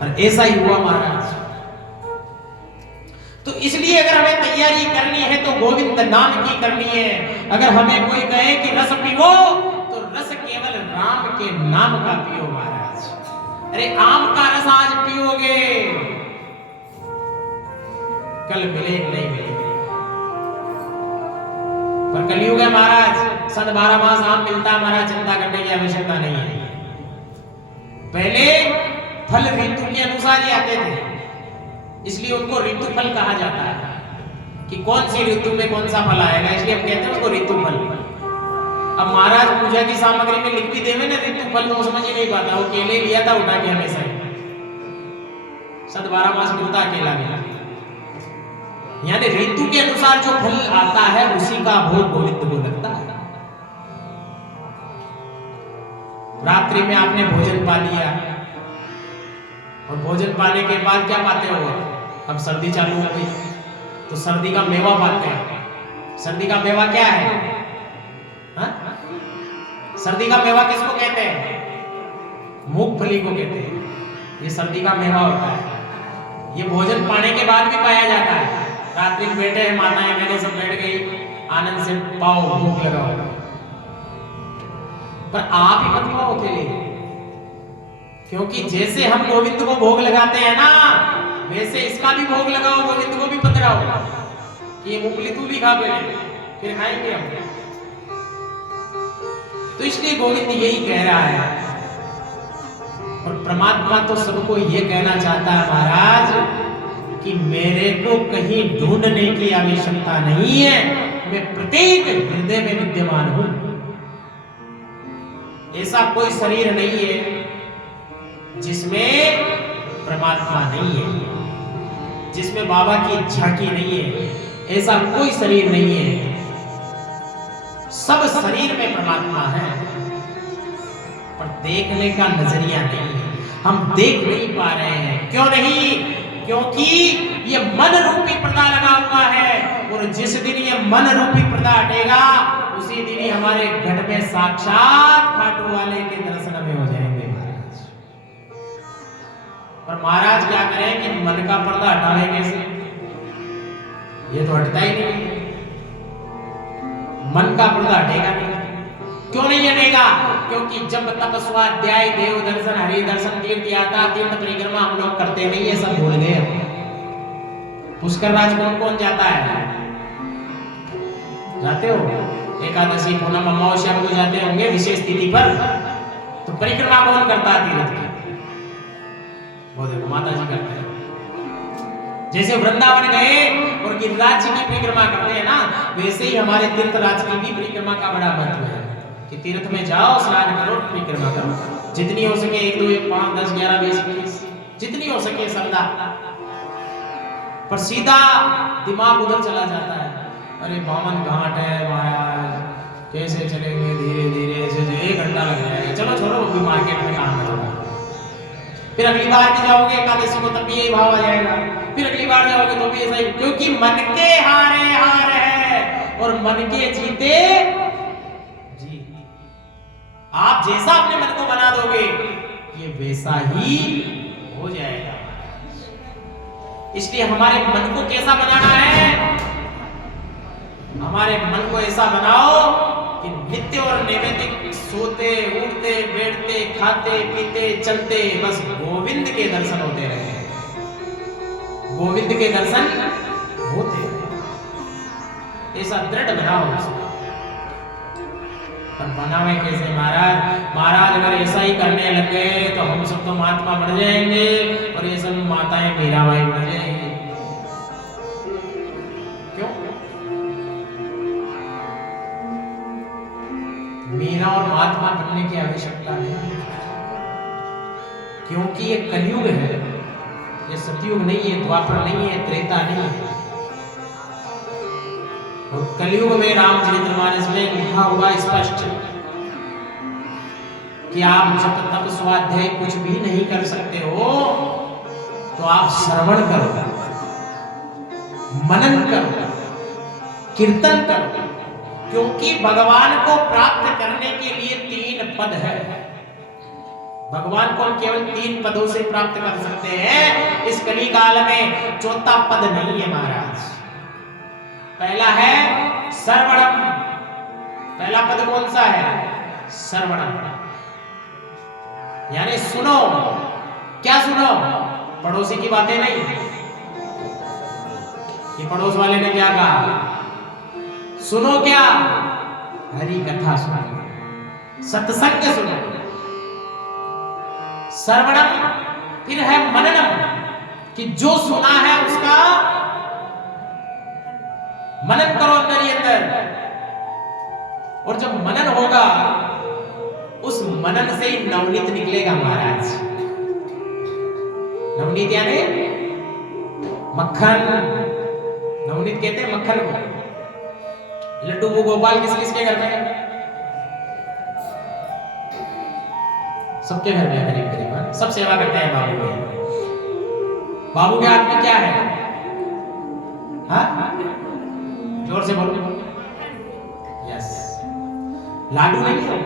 और ऐसा ही हुआ महाराज। तो इसलिए अगर हमें तैयारी करनी है तो गोविंद नाम की करनी है। अगर हमें कोई कहे कि रस पियो तो रस केवल राम के नाम का पियो महाराज। अरे आम का रस आज पियोगे, कल मिले नहीं मिले। पर कलयुग है महाराज, 12 मास आम मिलता है महाराज, चिंता करने की आवश्यकता नहीं है। पहले फल ऋतु के अनुसार ही आते थे, इसलिए उनको ऋतु फल कहा जाता है कि कौन सी ऋतु में कौन सा फल आएगा, इसलिए हम कहते हैं उसको ऋतु फल। अब महाराज पूजा की सामग्री में लिख भी देवे ना ऋतु फल, तो समझ ही नहीं पाता। वो केले लिया था उठा के हमेशा ही, 12 मास मिलता अकेला में। यानी ऋतु के अनुसार जो फल आता है उसी का भोग गोविंद को लगता है। रात्रि में आपने भोजन पा लिया और भोजन पाने के बाद क्या पाते हो? अब सर्दी चालू हो गई तो सर्दी का मेवा पाते हैं। सर्दी का मेवा क्या है? हा? सर्दी का मेवा किसको कहते हैं? मूंगफली को कहते हैं। ये सर्दी का मेवा होता है। ये भोजन पाने के बाद भी पाया जाता है। रात्रि में बैठे हैं माताएं मैंने सब बैठ गई, आनंद से पाओ, भूख लगाओ, पर आप ही मत पाओ अकेले, क्योंकि जैसे हम गोविंद को भोग लगाते हैं ना, वैसे इसका भी भोग लगाओ, गोविंद को भी पकड़ाओ कि ये मूंगफली तू भी खा, पहले फिर खाएंगे हम। तो इसलिए गोविंद यही कह रहा है। और परमात्मा तो सबको ये कहना चाहता है महाराज कि मेरे को कहीं ढूंढने की आवश्यकता नहीं है, मैं प्रत्येक हृदय में विद्यमान हूं। ऐसा कोई शरीर नहीं है जिसमें परमात्मा नहीं है, जिसमें बाबा की झांकी नहीं है। ऐसा कोई शरीर नहीं है, सब शरीर में परमात्मा है, पर देखने का नजरिया नहीं है। हम देख नहीं पा रहे हैं। क्यों नहीं? क्योंकि ये मन रूपी पर्दा लगा हुआ है, और जिस दिन ये मन रूपी पर्दा हटेगा उसी दिन ही हमारे घट में साक्षात खाटू वाले के दर्शन में हो जाएंगे महाराज। पर महाराज क्या करें कि मन का पर्दा हटावे कैसे? ये तो हटता ही नहीं, मन का पर्दा हटेगा नहीं। क्यों नहीं हटेगा? क्योंकि जब तक स्वाध्याय, देव दर्शन, हरि दर्शन, तीर्थ यात्रा, तीर्थ परिक्रमा हम लोग करते नहीं, ये सब भूल गए। पुष्कर राज कौन कौन जाता है? जाते हो? एकादशी, पूनम, अमावस्या को तो जाते होंगे विशेष तिथि पर। तो परिक्रमा कौन करता है तीर्थ की? वो देखो माता जी करते हैं। जैसे वृंदावन गए और गिरिराज जी की परिक्रमा करते हैं ना, वैसे ही हमारे तीर्थ राज की भी परिक्रमा का बड़ा महत्व है कि तीर्थ में जाओ, स्नान करो, परिक्रमा करो, जितनी हो सके 1, 2, 1, 5, 10, 11, 20, 21, जितनी हो सके श्रद्धा। पर सीधा दिमाग उधर चला जाता है, अरे बामन घाट है महाराज, कैसे चलेंगे, धीरे धीरे ऐसे 1 घंटा लग जाएगा, चलो छोड़ो, अभी मार्केट में काम है। फिर अगली बार भी जाओगे एकादशी को, तब भी यही भाव आ जाएगा। फिर अगली बार जाओगे तो भी ऐसा ही, क्योंकि मन के हारे हार है और मन के जीते जी। आप जैसा अपने मन को बना दोगे ये वैसा ही हो जाएगा। इसलिए हमारे मन को कैसा बनाना है? हमारे मन को ऐसा बनाओ कि नित्य और नैमित्तिक सोते, उठते, बैठते, खाते, पीते, चलते, बस गोविंद के दर्शन होते रहे, गोविंद के दर्शन होते रहे। ऐसा दृढ़ बनाओ उसको। पर बनावे कैसे महाराज? महाराज अगर ऐसा ही करने लग गए तो हम सब तो महात्मा बन जाएंगे और ये सब माताएं मीराबाई बन जाएंगे। क्यों? मीरा और महात्मा बनने की आवश्यकता नहीं, क्योंकि ये कलयुग है, ये सतयुग नहीं है, द्वापर नहीं है, त्रेता नहीं है। और कलयुग में रामचरितमानस में लिखा हुआ स्पष्ट कि आप जब तक स्वाध्याय कुछ भी नहीं कर सकते हो तो आप श्रवण करो, मनन करो, कीर्तन करो, क्योंकि भगवान को प्राप्त करने के लिए 3 पद है। भगवान को हम केवल 3 पदों से प्राप्त कर सकते हैं इस कली काल में। चौथा पद नहीं है महाराज। पहला है श्रवणम। पहला पद कौन सा है? श्रवणम, यानी सुनो। क्या सुनो? पड़ोसी की बातें नहीं कि पड़ोस वाले ने क्या कहा। सुनो क्या? हरि कथा सुनो, सत्संग सुनो। श्रवणम। फिर है मननम, कि जो सुना है उसका मनन करो अंदर ही अंदर। और जब मनन होगा उस मनन से ही नवनीत निकलेगा महाराज। नवनीत यानी मक्खन। नवनीत कहते हैं मक्खन को। लड्डू वो गोपाल किस किसके घर में? सबके घर में करीब करीब सब सेवा करते हैं बाबू के। बाबू के हाथ में क्या है? हाँ, जोर से बोलो। यस, लाडू नहीं है।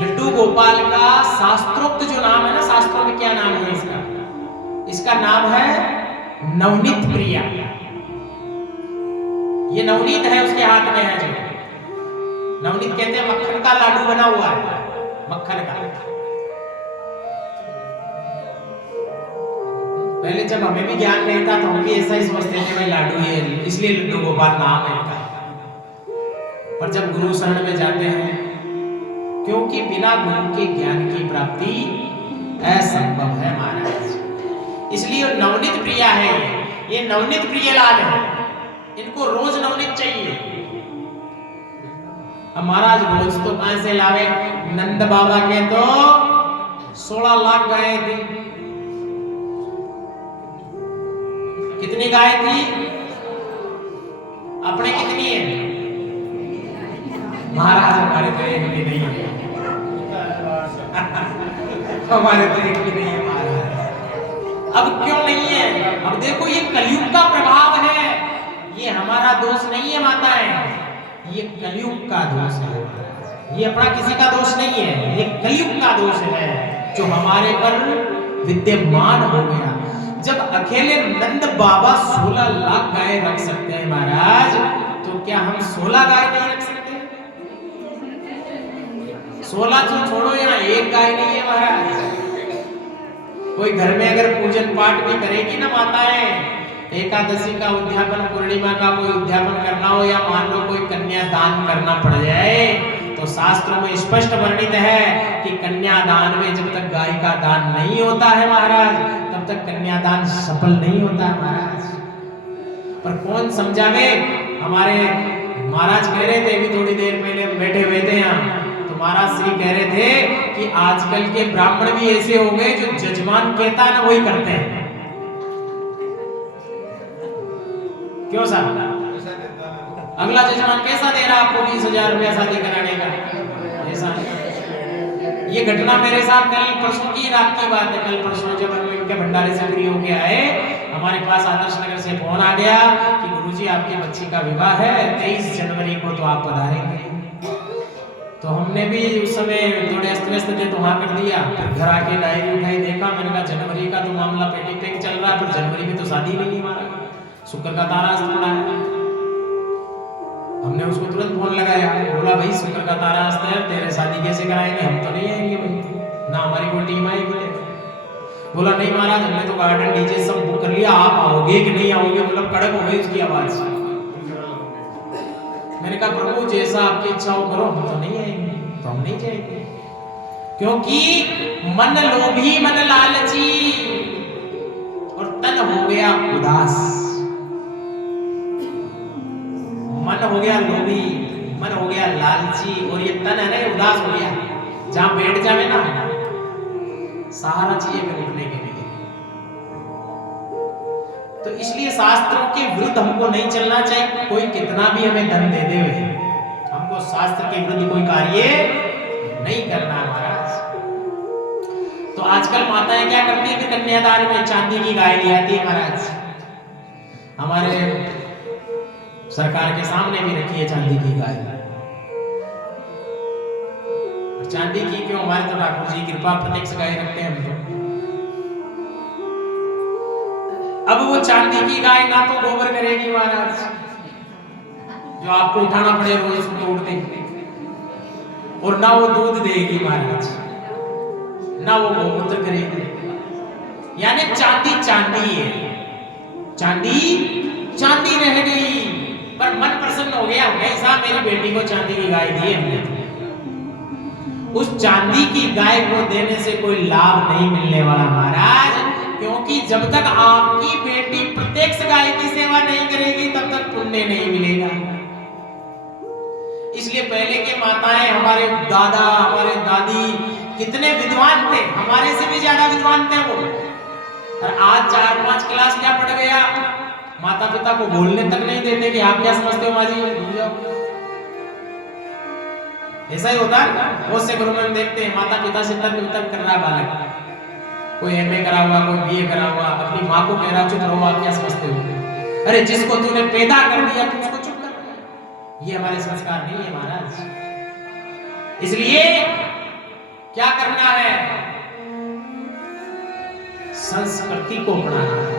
लड्डू गोपाल का शास्त्रोक्त जो नाम है ना, शास्त्रों में क्या नाम है इसका? इसका नाम है नवनीत प्रिया। ये नवनीत है, उसके हाथ में है जो नवनीत कहते हैं। मक्खन का लाडू बना हुआ है, मक्खन का। पहले जब हमें भी ज्ञान नहीं था तो हम भी ऐसा ही सोचते थे भाई लाडू ये, इसलिए लड्डू गोपाल नाम है इनका। पर जब गुरु शरण में जाते हैं, क्योंकि बिना गुरु के ज्ञान की प्राप्ति असंभव है महाराज। इसलिए नवनीत प्रिया है ये नवनीत प्रिय लाल है। इनको रोज नवनीत चाहिए। अब महाराज रोज तो कहां से लावे? नंद बाबा के तो 16 लाख गाय थी। कितनी गाय थी? अपने कितनी है? महाराज हमारे तो एक भी नहीं है। हमारे तो एक भी नहीं है महाराज। अब क्यों नहीं है? अब देखो ये कलयुग का प्रभाव है। ये हमारा दोष नहीं है माताएं, ये कलयुग का दोष है। ये अपना किसी का दोष नहीं है, ये कलयुग का दोष है जो हमारे पर विद्यमान हो गया। जब अकेले नंद बाबा 16 लाख गाय रख सकते हैं महाराज, तो क्या हम 16 गाय नहीं रख सकते? 16 तो छोड़ो, यहाँ एक गाय नहीं है महाराज। कोई घर में अगर पूजन पाठ भी करेगी ना माताएं, एकादशी का उद्यापन, पूर्णिमा का कोई उद्यापन करना हो, या मान लो कोई कन्या दान करना पड़ जाए, तो शास्त्रों में स्पष्ट वर्णित है कि कन्यादान में जब तक गाय का दान नहीं होता है महाराज, तब तक कन्यादान सफल नहीं होता है महाराज। पर कौन समझावे? हमारे महाराज कह रहे थे, अभी थोड़ी देर पहले हम बैठे हुए थे यहाँ, तो महाराज श्री कह रहे थे कि आजकल के ब्राह्मण भी ऐसे हो गए जो जजमान कहता है ना वही करते हैं। क्यों साहब? अगला जजमान कैसा दे रहा आपको 20,000 रुपया शादी कराने का? ऐसा ये घटना मेरे साथ कल परसों की रात की बात है। कल परसों जब हम इनके भंडारे से फ्री होके आए, हमारे पास आदर्श नगर से फोन आ गया कि गुरुजी आपकी बच्ची का विवाह है 23 जनवरी को, तो आप पधारेंगे। तो हमने भी उस समय थोड़े अस्त व्यस्त थे तो हाँ कर दिया। फिर घर आके डायरी उठाई, देखा, मैंने कहा जनवरी का तो मामला पेंडिंग पे चल रहा है, पर जनवरी में तो शादी नहीं है हमारा, शुक्र का तारा अस्त पड़ा है। हमने उसको तुरंत फोन लगाया, बोला भाई शुक्र का तारा अस्त है, तेरे शादी कैसे कराएंगे? हम तो नहीं आएंगे भाई, ना हमारी कोई टीम आएगी। बोला नहीं महाराज, हमने तो गार्डन डीजे सब बुक कर लिया, आप आओगे कि नहीं आओगे? मतलब कड़क हो गई उसकी आवाज। मैंने कहा प्रभु जैसा आपकी इच्छा हो करो, हम तो नहीं आएंगे। तो हम नहीं जाएंगे, क्योंकि मन लोभी मन लालची और तन हो गया उदास। मन हो गया लोभी, मन हो गया लालची, और ये तन है ना ये उदास हो गया। जहां बैठ जावे ना, सहारा चाहिए फिर उठने के लिए। तो इसलिए शास्त्रों के विरुद्ध हमको नहीं चलना चाहिए। कोई कितना भी हमें धन दे दे, हमको शास्त्र के विरुद्ध कोई कार्य नहीं करना महाराज। तो आजकल माताएं क्या करती है? कि कन्यादान में चांदी की गाय ले आती है महाराज। हमारे सरकार के सामने भी रखी है चांदी की गाय। चांदी की क्यों, हमारे तो ठाकुर जी कृपा प्रत्यक्ष गाय रखते हैं हम तो। अब वो चांदी की गाय ना तो गोबर करेगी महाराज, जो आपको उठाना पड़े रोज सुबह उठते, और ना वो दूध देगी महाराज, ना वो गोमूत्र करेगी। यानी चांदी चांदी है, चांदी चांदी रह गई, पर मन प्रसन्न हो गया, ऐसा मेरी बेटी को चांदी की गाय दी हमने। उस चांदी की गाय को देने से कोई लाभ नहीं मिलने वाला महाराज, क्योंकि जब तक आपकी बेटी प्रत्यक्ष गाय की सेवा नहीं करेगी तब तक पुण्य नहीं मिलेगा। इसलिए पहले के माताएं, हमारे दादा हमारे दादी कितने विद्वान थे, हमारे से भी ज्यादा विद्वान थे वो। और आज 4-5 क्लास क्या पढ़ गया, माता पिता को बोलने तक नहीं देते कि आप क्या समझते हो माँ जी, ऐसा ही होता है। बहुत से गुरु में देखते हैं माता पिता से तर्क वितर्क कर रहा बालक, कोई एमए करा हुआ, कोई बीए करा हुआ, अपनी माँ को कह रहा चुप रहो, आप क्या समझते हो, अरे जिसको तूने पैदा कर दिया तू उसको चुप कर। ये हमारे संस्कार नहीं है महाराज। इसलिए क्या करना है, संस्कृति को अपनाना है,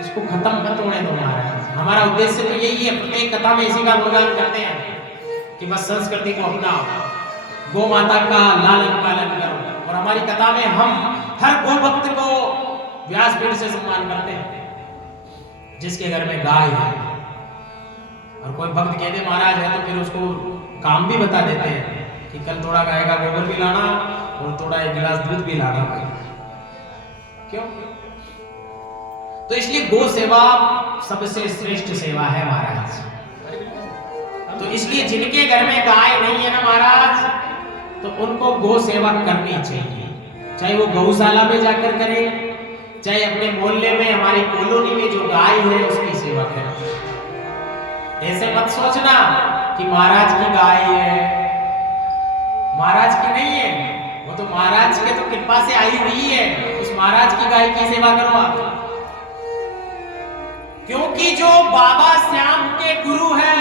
इसको खत्म मत होने दो महाराज। हमारा उद्देश्य तो यही है, प्रत्येक कथा में इसी का गुणगान करते हैं कि बस संस्कृति को अपनाओ, गौ माता का लालन पालन करो। और हमारी कथा में हम हर गौ भक्त को व्यासपीठ से सम्मान करते हैं, जिसके घर में गाय है। और कोई भक्त कह दे महाराज है तो फिर उसको काम भी बता देते हैं कि कल थोड़ा गाय का गोबर भी लाना और थोड़ा 1 गिलास दूध भी लाना भाई। क्यों? तो इसलिए गो सेवा सबसे श्रेष्ठ सेवा है महाराज। तो इसलिए जिनके घर में गाय नहीं है ना महाराज, तो उनको गो सेवा करनी चाहिए, चाहे वो गौशाला में जाकर करे, चाहे अपने मोहल्ले में हमारी कॉलोनी में जो गाय है उसकी सेवा करे। ऐसे मत सोचना कि महाराज की गाय है, महाराज की नहीं है, वो तो महाराज के तो कृपा से आई हुई है, उस महाराज की गाय की सेवा करो आप। क्योंकि जो बाबा श्याम के गुरु है,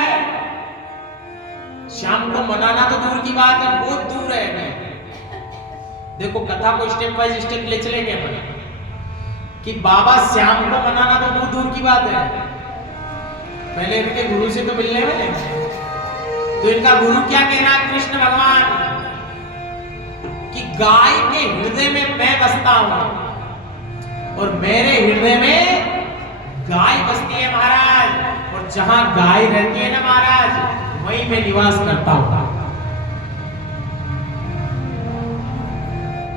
श्याम को मनाना तो दूर की बात है, बहुत दूर है। देखो कथा को स्टेप बाय स्टेप ले चलेंगे अपन, कि बाबा श्याम को मनाना तो बहुत दूर की बात है, पहले इनके गुरु से तो मिलने वाले। तो इनका गुरु क्या कह रहा है कृष्ण भगवान, कि गाय के हृदय में मैं बसता हूं और मेरे हृदय में गाय बसती है महाराज, और जहां गाय रहती है ना महाराज वहीं मैं निवास करता हूं।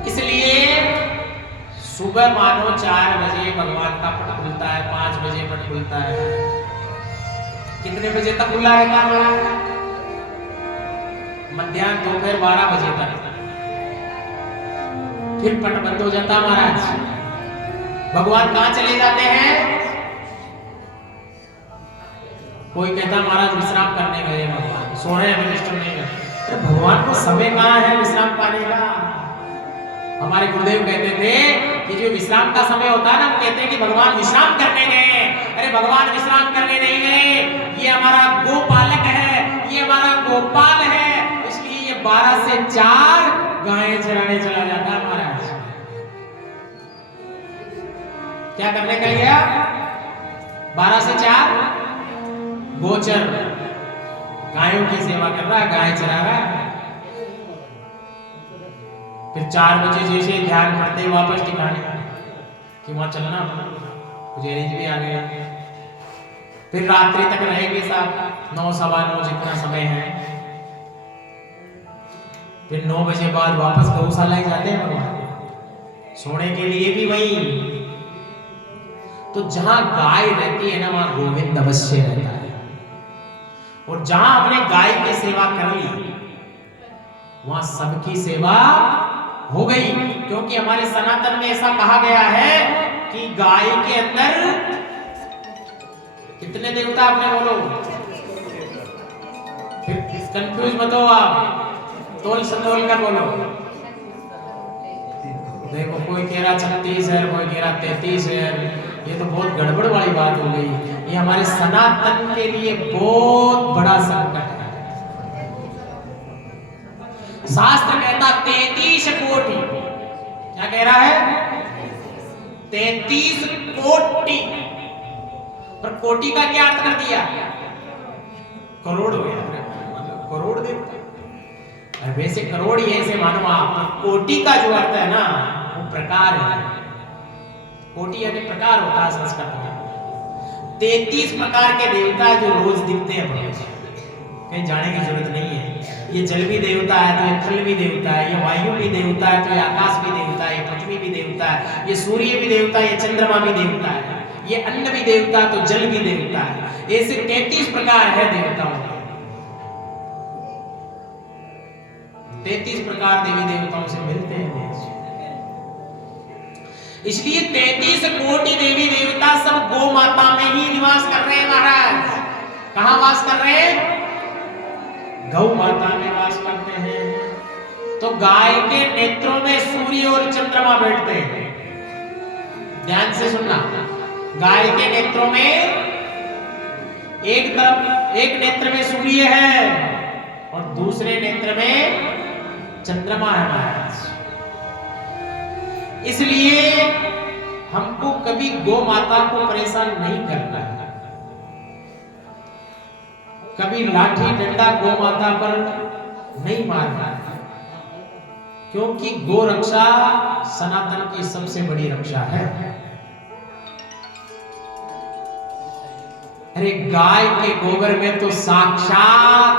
इसलिए सुबह मानो 4 बजे भगवान का पट खुलता है, 5 बजे पट खुलता है, कितने बजे तक खुला रहता है महाराज? मध्याह्न दोपहर 12 बजे तक, फिर पट बंद हो जाता महाराज। भगवान कहां चले जाते हैं? कोई कहता महाराज विश्राम करने गए, भगवान सो रहे हैं, डिस्टर्ब नहीं करते। अरे भगवान को समय कहां है विश्राम पाने का? हमारे गुरुदेव कहते थे कि जो विश्राम का समय होता है ना, वो कहते हैं कि भगवान विश्राम करने गए। अरे भगवान विश्राम करने नहीं गए, ये हमारा गोपालक है, ये हमारा गोपाल है, इसलिए ये 12 से 4 गायें चराने चला जाता है महाराज। क्या करने के लिए? 12 से 4 गोचर गायों की सेवा कर रहा है, गाय चरा रहा है। फिर 4 बजे जैसे ध्यान करते वापस ठिकाने कि वहां चलना, पुजारी जी भी आ गया। फिर रात्रि तक रहेंगे साहब, 9 सवा 9 जितना समय है। फिर 9 बजे बाद वापस गौशाला ही जाते हैं भगवान, सोने के लिए भी वही। तो जहां गाय रहती है ना वहां गोविंद अवश्य रहता है, और जहां हमने गाय की सेवा कर ली वहां सबकी सेवा हो गई। क्योंकि हमारे सनातन में ऐसा कहा गया है कि गाय के अंदर कितने देवता आपने बोलो, फिर कंफ्यूज मत हो आप, तोल संतोल कर बोलो। देखो कोई कह रहा 36 है, कोई कह रहा 33 है, ये तो बहुत गड़बड़ वाली बात हो गई। ये हमारे सनातन के लिए बहुत बड़ा संकट है। शास्त्र कहता 33 कोटि। क्या कह रहा है? 33 कोटि। पर कोटि का क्या अर्थ कर दिया? करोड़ हो गया, मतलब करोड़ देवता। और वैसे करोड़ ही ऐसे मानो आप, कोटि का जो अर्थ है ना वो प्रकार है। कोटि यानी प्रकार होता है संस्कृत में। 33 प्रकार के देवता जो रोज दिखते हैं, कहीं जाने की जरूरत नहीं है। ये जल भी देवता है तो ये थल भी देवता है, ये वायु भी देवता है तो ये आकाश भी देवता है, ये पृथ्वी भी देवता है, ये सूर्य भी देवता है, ये चंद्रमा भी देवता है, ये अन्न भी देवता है तो जल भी देवता है। ऐसे 33 प्रकार है देवताओं के। 33 प्रकार देवी देवताओं से मिलते हैं। इसलिए 33 कोटि देवी देवता सब गौ माता में ही निवास कर रहे हैं महाराज। कहां वास कर रहे हैं? गौ माता में वास करते हैं। तो गाय के नेत्रों में सूर्य और चंद्रमा बैठते हैं। ध्यान से सुनना, गाय के नेत्रों में एक तरफ, एक नेत्र में सूर्य है और दूसरे नेत्र में चंद्रमा है महाराज। इसलिए हमको कभी गौ माता को परेशान नहीं करना है। कभी लाठी डंडा गौ माता पर नहीं मारना है, क्योंकि गौ रक्षा सनातन की सबसे बड़ी रक्षा है। अरे गाय के गोबर में तो साक्षात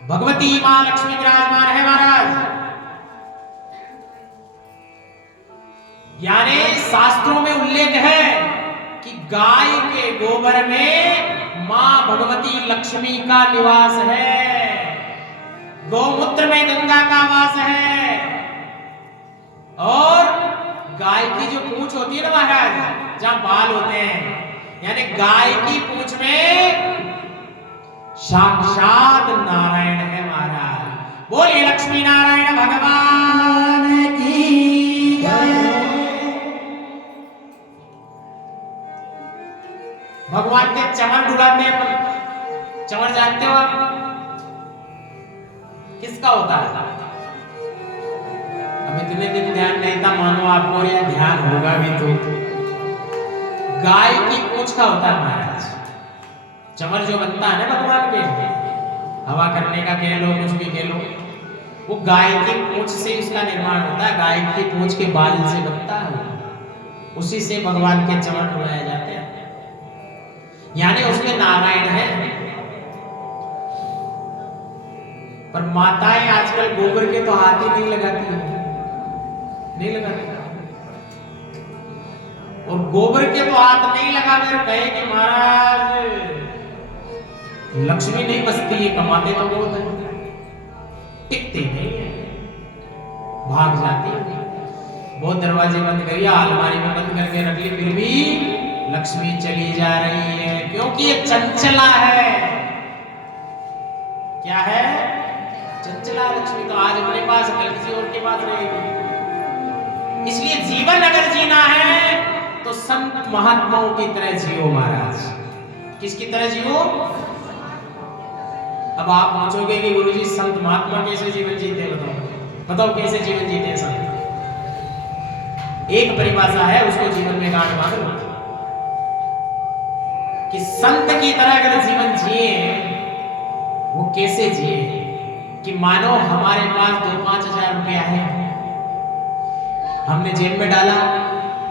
भगवती मां लक्ष्मी विराजमान है महाराज। यानी शास्त्रों में उल्लेख है कि गाय के गोबर में मां भगवती लक्ष्मी का निवास है, गौमूत्र में गंगा का वास है। और गाय की जो पूंछ होती है ना महाराज, जहां बाल होते हैं, यानी गाय की पूंछ में साक्षात नारायण है महाराज। बोलिए लक्ष्मी नारायण भगवान की जय। भगवान के चमर डुलाते हैं। चमर जानते हो आप किसका होता है? अब इतने दिन ध्यान नहीं था, मानो आपको ये ध्यान होगा भी तो। गाय की पूंछ का होता है महाराज। चमर जो बनता है ना भगवान के, हवा करने का कह लो, कुछ भी कह लो, वो गाय की पूंछ से उसका निर्माण होता है। गाय की पूंछ के बाल से बनता है, उसी से भगवान के चमर डुलाए जाते हैं। यानी उसमें नारायण है। पर माताएं आजकल गोबर के तो हाथ ही नहीं लगाती है, नहीं लगाती। और गोबर के तो हाथ नहीं लगा कर कहे कि महाराज लक्ष्मी नहीं बसती है, कमाते तो बहुत है, टिकती नहीं है, भाग जाती है। बहुत दरवाजे बंद करिए, अलमारी में बंद करके रख ली, फिर भी लक्ष्मी चली जा रही है, क्योंकि ये चंचला है। क्या है? चंचला लक्ष्मी। तो आज अपने पास, कल किसी और के पास रहेगी। इसलिए जीवन अगर जीना है तो संत महात्माओं की तरह जियो महाराज। किसकी तरह जियो? अब आप पूछोगे कि गुरुजी संत महात्मा कैसे जीवन जीते हैं, बताओ बताओ कैसे जीवन जीते हैं संत? एक परिभाषा है, उसको जीवन में गांठ बांध लो कि संत की तरह अगर जीवन जिए, वो कैसे जिए कि मानो हमारे पास 2-5 हजार रुपया है, हमने जेब में डाला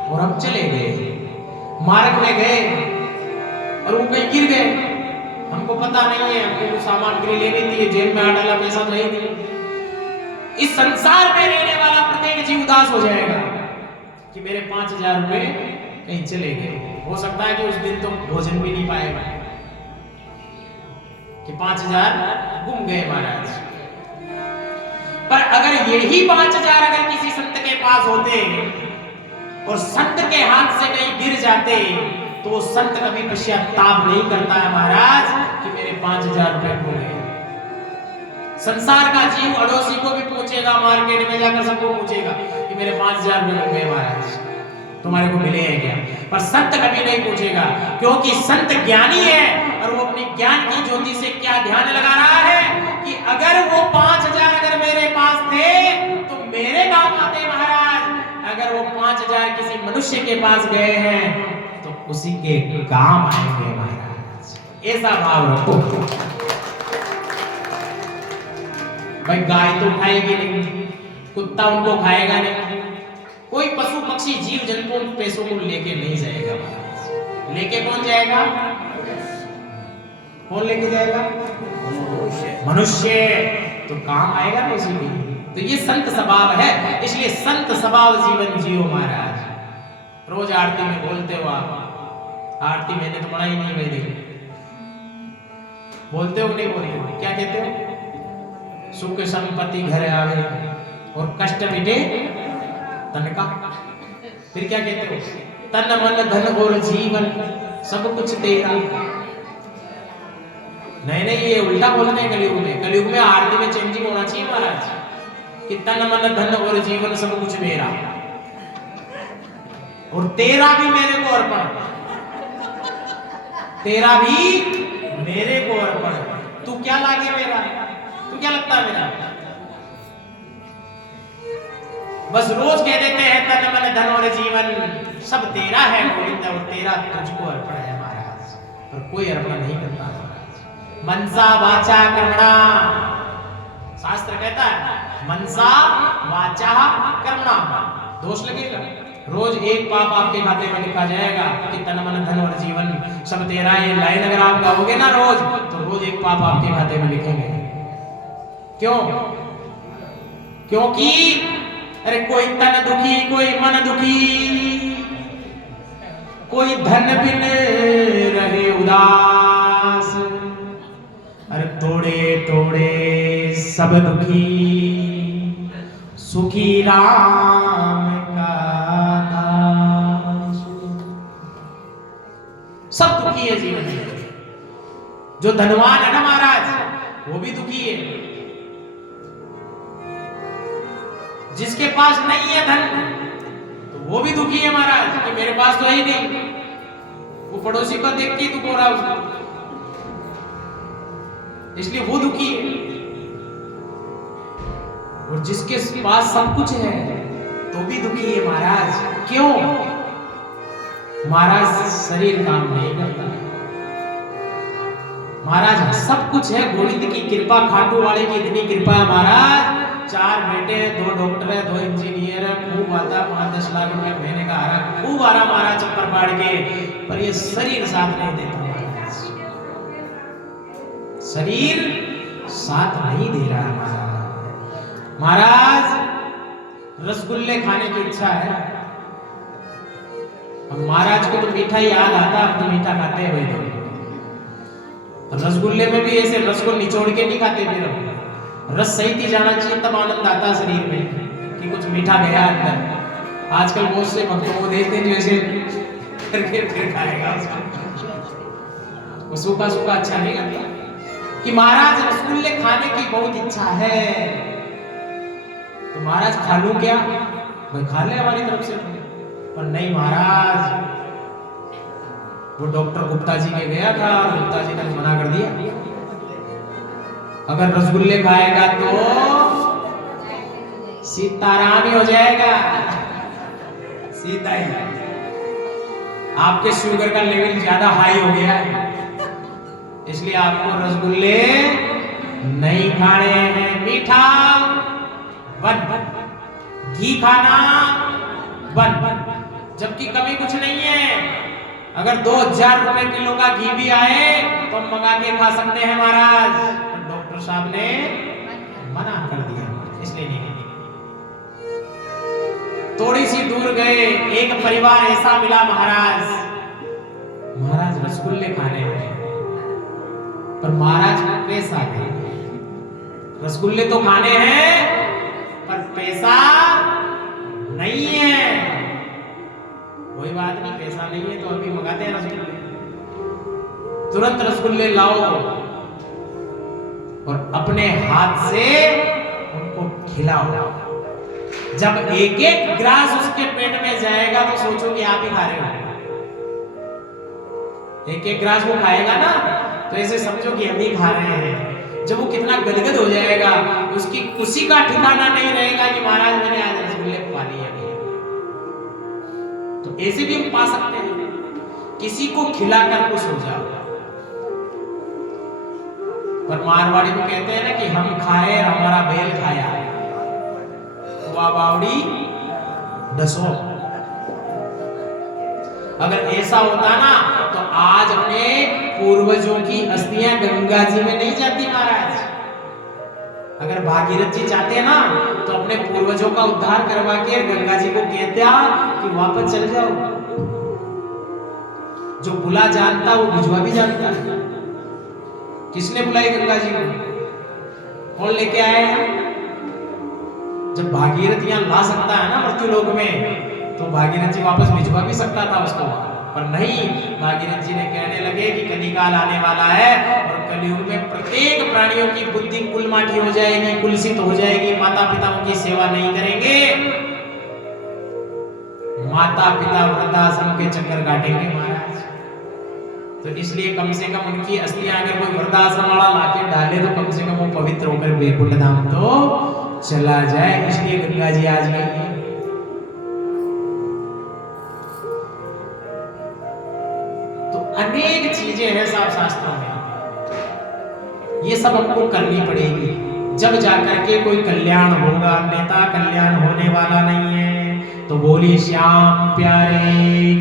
और हम चले गए, मार्ग में गए और वो कहीं गिर गए, हमको पता नहीं है, हमको कुछ सामान के लिए लेनी थी, जेब में आ डाला, पैसा तो है नहीं। इस संसार में रहने वाला प्रत्येक जीव उदास हो जाएगा कि मेरे 5,000 रुपए कहीं चले गए। हो सकता है कि उस दिन तो भोजन भी नहीं पाएगा कि 5,000 गुम गए महाराज। पर अगर यही 5,000 अगर किसी संत के पास होते और संत के हाथ से कहीं गिर जाते, तो वो संत कभी पश्चाताप नहीं करता है महाराज कि मेरे 5,000 रुपए खो गए। संसार का जीव अड़ोसी को भी पूछेगा, मार्केट में जाकर सबको पूछेगा कि मेरे 5,000 रुपए खो गए महाराज, तुम्हारे को मिले हैं क्या? पर संत कभी नहीं पूछेगा, क्योंकि संत ज्ञानी है और वो अपनी ज्ञान की ज्योति से क्या ध्यान लगा रहा है कि अगर वो 5,000 अगर मेरे पास थे तो मेरे काम आते महाराज, अगर वो 5,000 किसी मनुष्य के पास गए हैं तो उसी के काम आएंगे महाराज। ऐसा भाव रखो। भाई गाय तो खाएगी नहीं, कुत्ता उनको खाएगा नहीं, कोई पशु पक्षी जीव जंतु उन पैसों को लेके नहीं जाएगा महाराज। लेके कौन जाएगा? कौन लेके जाएगा? मनुष्य। तो काम आएगा ना उसी में। तो ये संत स्वभाव है, इसलिए संत स्वभाव जीवन जियो महाराज। रोज आरती में बोलते हो आप, आरती मैंने तो पढ़ा ही नहीं भाई, देखो बोलते हो नहीं बोलते हो? क्या कहते हो? सुख संपत्ति घर आवे और कष्ट मिटे तन का। फिर क्या कहते हो? तन मन धन और जीवन सब कुछ तेरा। नहीं नहीं, ये उल्टा बोलते हैं कलयुग में। कलयुग में आरती में चेंजिंग होना चाहिए महाराज कि तन मन धन और जीवन सब कुछ मेरा और तेरा भी मेरे को अर्पण, तेरा भी मेरे को अर्पण। तू क्या लागे मेरा? तू क्या लगता है मेरा? बस रोज कह देते हैं तन मन धन और जीवन सब तेरा है गोविंद, और तेरा तुझको अर्पण है महाराज। पर कोई अर्पण नहीं करता महाराज। मनसा वाचा कर्मणा, शास्त्र कहता है मनसा वाचा कर्मणा। दोष लगेगा, रोज एक पाप आपके खाते में लिखा जाएगा कि तन मन धन और जीवन सब तेरा। ये लाइन अगर आप गाओगे ना रोज, तो रोज एक पाप आपके खाते में लिखेंगे। क्यों? क्योंकि अरे कोई तन दुखी, कोई मन दुखी, कोई धन बिन रहे उदास, अरे तोड़े तोड़े सब दुखी, सुखी राम का दास। सब दुखी है जीवन में। जो धनवान है ना महाराज, वो भी दुखी है। जिसके पास नहीं है धन, तो वो भी दुखी है महाराज कि मेरे पास तो है ही नहीं। वो पड़ोसी को देख के दुख हो रहा है उसको, इसलिए वो दुखी है। और जिसके पास सब कुछ है तो भी दुखी है महाराज। क्यों? महाराज शरीर काम नहीं करता महाराज। सब कुछ है गोविंद की कृपा, खाटू वाले की इतनी कृपा है महाराज। 4 बेटे, 2 डॉक्टर है, 2 इंजीनियर है, खूब आता 5-10 लाख रुपए महीने का आ रहा, खूब आ रहा महाराज चक्कर पाड़ के, पर ये शरीर साथ नहीं देता महाराज। शरीर साथ नहीं दे रहा महाराज। महाराज रसगुल्ले खाने की इच्छा है। अब महाराज को तो मीठा ही याद आता, अब तो मीठा खाते हैं भाई। तो रसगुल्ले में भी ऐसे रस को निचोड़ के नहीं खाते, फिर रस सही थी जाना चाहिए, तब आनंद आता शरीर में कि कुछ मीठा गया अंदर। आजकल बहुत से भक्तों को देखते हैं जो ऐसे करके फिर खाएगा उसको, वो सूखा सूखा अच्छा नहीं लगता। कि महाराज रसगुल्ले खाने की बहुत इच्छा है, तो महाराज खा लूं क्या? भाई खा ले हमारी तरफ से। पर नहीं महाराज, वो डॉक्टर गुप्ता जी के गया था और गुप्ता जी ने मना कर दिया, अगर रसगुल्ले खाएगा तो सीताराम ही हो जाएगा। सीता ही। आपके शुगर का लेवल ज्यादा हाई हो गया है, इसलिए आपको रसगुल्ले नहीं खाने हैं। मीठा बंद, घी खाना बंद, जबकि कभी कुछ नहीं है। अगर 2000 रुपए किलो का घी भी आए तो हम मंगा के खा सकते हैं महाराज, तो डॉक्टर साहब ने मना कर दिया, इसलिए नहीं। थोड़ी सी दूर गए, एक परिवार ऐसा मिला महाराज, महाराज रसगुल्ले खाने हैं, पर महाराज पैसा नहीं। रसगुल्ले तो खाने हैं पर पैसा नहीं है। कोई बात नहीं, पैसा नहीं है तो अभी मंगाते हैं रसगुल्ले। तुरंत रसगुल्ले लाओ और अपने हाथ से उनको खिलाओ। जब एक एक ग्रास उसके पेट में जाएगा तो सोचो कि आप ही खा रहे हो। एक एक ग्रास वो खाएगा ना तो ऐसे समझो कि हम ही खा रहे हैं। जब वो कितना गदगद हो जाएगा, उसकी खुशी का ठिकाना नहीं रहेगा कि महाराज मैंने आज रसगुल्ले पा लिए। तो ऐसे भी हम पा सकते हैं, किसी को खिलाकर खुश हो जाओ। पर मारवाड़ी को कहते हैं ना कि हम खाए और हमारा बैल खाया, हुआ बावड़ी दसो। अगर ऐसा होता ना तो आज अपने पूर्वजों की अस्थियां गंगा जी में नहीं जाती महाराज। अगर भागीरथ जी चाहते ना तो अपने पूर्वजों का उद्धार करवा के गंगा जी को कहते कि वापस चल जाओ। जो बुला जानता वो बुझवा भी जानता है। किसने बुलाई गंगा जी को? कौन लेके आया है? जब भागीरथ यहाँ ला सकता है ना मृत्यु लोक में, तो भागीरथ जी वापस भिजवा भी सकता था उसको, पर नहीं। भागीरथ जी ने कहने लगे कि कलिकाल आने वाला है और कलयुग में प्रत्येक प्राणियों की बुद्धि कुलमाठी हो जाएगी, कुलसित हो जाएगी, माता पिताओं की सेवा नहीं करेंगे, माता पिता वृद्धाश्रम के चक्कर काटेंगे महाराज। तो इसलिए कम से कम उनकी अस्थियां अगर कोई वृद्धाश्रम वाला लाके डाले तो कम से कम वो पवित्र होकर वैकुंठ धाम तो चला जाए। इसलिए गंगा जी आज गई है। तो अनेक चीजें हैं साहब शास्त्रों में, ये सब हमको करनी पड़ेगी, जब जाकर के कोई कल्याण होगा, अन्यथा कल्याण होने वाला नहीं है। तो बोली श्याम प्यारे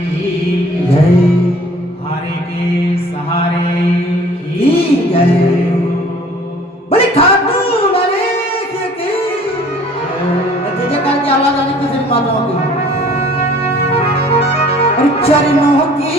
की जय, हारे के सहारे की जय, बोले खाटू नरेश की जय। की आवाज आनी किसी माताओं की, चरणों की